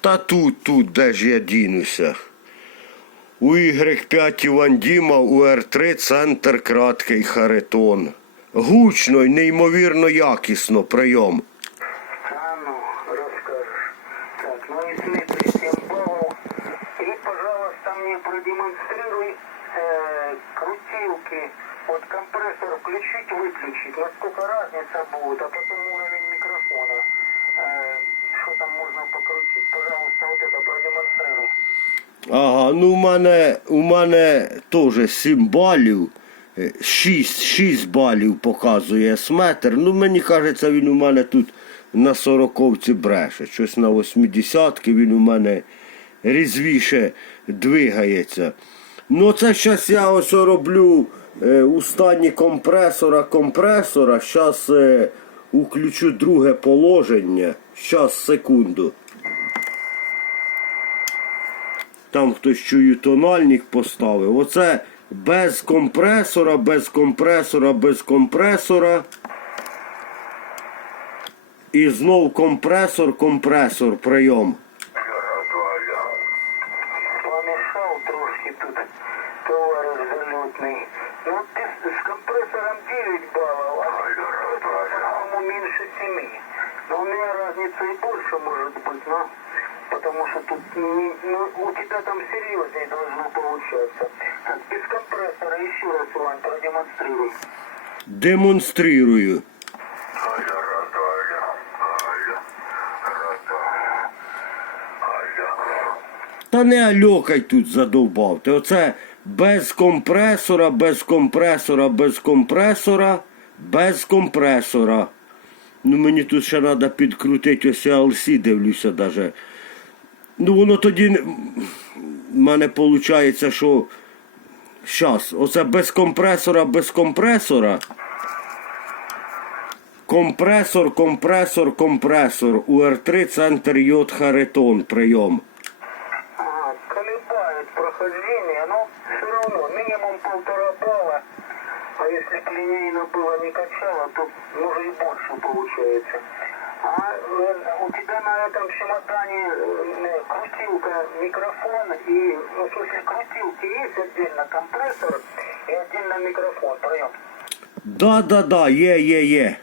Та тут, тут, де ж я дінуся. У Y5 Іван Діма, у R3 центр краткий Харитон. Гучно й неймовірно якісно прийом. А ну, расскажешь. Так, ну и смотри, 7 баллов. И, пожалуйста, мне продемонстрируй э, крутилки. Вот компрессор включить, выключить. Насколько разница будет, а потом уровень микрофона. Э, что там можно покрутить? Пожалуйста, вот это продемонстрируй. Ага, ну у мене, у мене теж 7 балів. 6, 6 балів показує сметр. Ну, мені кажеться, він у мене тут на 40 бреше. Щось на 80 він у мене різвіше двигається. Ну, це зараз я ось роблю е, у стані компресора компресора. Зараз е, уключу друге положення. Зараз, секунду. Там хтось чую тональник поставив. Оце без компресора, без компресора, без компресора. І знов компресор, компресор, прийом. Помешал трошки тут товарищ залетный. Ну, Но у меня разница и больше может быть, но потому что тут не- ну, у тебя там серьезнее должно получаться. Так, без компрессора еще раз, Вань, продемонстрируй. Демонстрирую. Та не альокай тут задовбав. Ти оце без компресора, без компресора, без компресора, без компресора. Ну мені тут ще треба підкрутити ось LC, дивлюся даже. Ну воно тоді в мене виходить, що Щас, оце без компресора, без компресора. Компресор, компресор, компресор. УР3 центр йод Харитон. Прийом. Колебает прохождение, но все равно минимум полтора балла. А если б линейно было не качало, то может и больше получается. А э, у тебя на этом чемодане э, крутилка, микрофон и, ну, в смысле, крутилки есть отдельно компрессор и отдельно микрофон. Прием. Да, да, да, є, є, є.